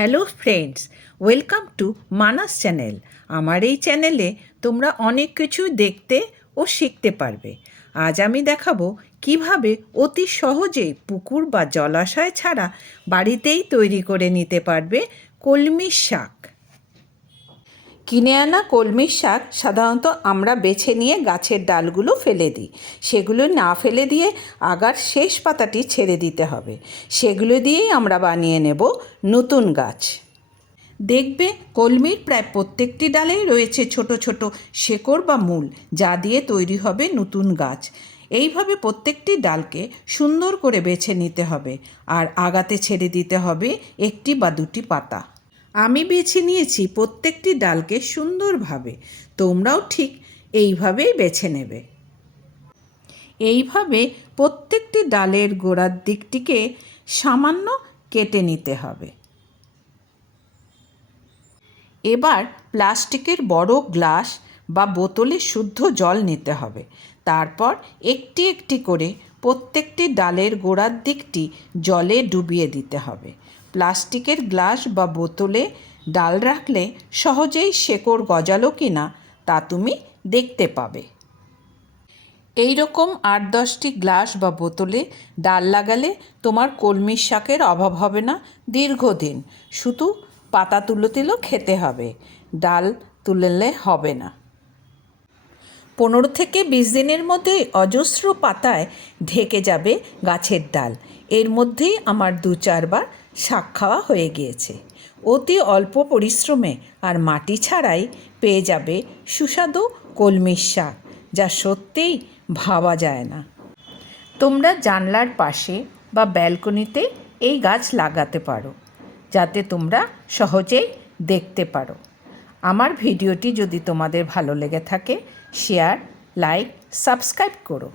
Hello friends, welcome to Manas channel. আমার এই চ্যানেলে তোমরা অনেক কিছু দেখতে ও শিখতে পারবে। আজ আমি দেখাবো কীভাবে অতি সহজে পুকুর বা জলাশয় ছাড়া বাড়িতেই তৈরি করে নিতে পারবে কলমি শাক। কিনে আনা কলমির শাক সাধারণত আমরা বেছে নিয়ে গাছের ডালগুলো ফেলে দিই। সেগুলো না ফেলে দিয়ে আগার শেষ পাতাটি ছেড়ে দিতে হবে। সেগুলো দিয়েই আমরা বানিয়ে নেব নতুন গাছ। দেখবে কলমির প্রায় প্রত্যেকটি ডালেই রয়েছে ছোট ছোট শেকড় বা মূল যা দিয়ে তৈরি হবে নতুন গাছ। এইভাবে প্রত্যেকটি ডালকে সুন্দর করে বেছে নিতে হবে। আর আগাতে ছেড়ে দিতে হবে একটি বা দুটি পাতা। আমি বেছে নিয়েছি প্রত্যেকটি ডালকে সুন্দরভাবে। তোমরাও ঠিক এইভাবেই বেছে নেবে। এইভাবে প্রত্যেকটি ডালের গোড়ার দিকটিকে সামান্য কেটে নিতে হবে। এবার প্লাস্টিকের বড় গ্লাস বা বোতলে শুদ্ধ জল নিতে হবে। তারপর একটি একটি করে প্রত্যেকটি ডালের গোড়ার দিকটি জলে ডুবিয়ে দিতে হবে। প্লাস্টিকের গ্লাস বা বোতলে ডাল রাখলে সহজেই শেকড় গজালো কি না তা তুমি দেখতে পাবে। এই রকম আট দশটি গ্লাস বা বোতলে ডাল লাগালে তোমার কলমির শাকের অভাব হবে না দীর্ঘদিন। শুধু পাতা তুলো তুলো খেতে হবে। ডাল তুললে হবে না। পনেরো থেকে বিশ দিনের মধ্যে অজস্র পাতায় ঢেকে যাবে গাছের ডাল। এর মধ্যেই আমার দু চারবার শাক খাওয়া হয়ে গিয়েছে। অতি অল্প পরিশ্রমে আর মাটি ছাড়াই পেয়ে যাবে সুস্বাদু কলমির শাক, যা সত্যিই ভাবা যায় না। তোমরা জানলার পাশে বা ব্যালকনিতে এই গাছ লাগাতে পারো, যাতে তোমরা সহজেই দেখতে পারো। আমার ভিডিওটি যদি তোমাদের ভালো লেগে থাকে শেয়ার লাইক সাবস্ক্রাইব করো।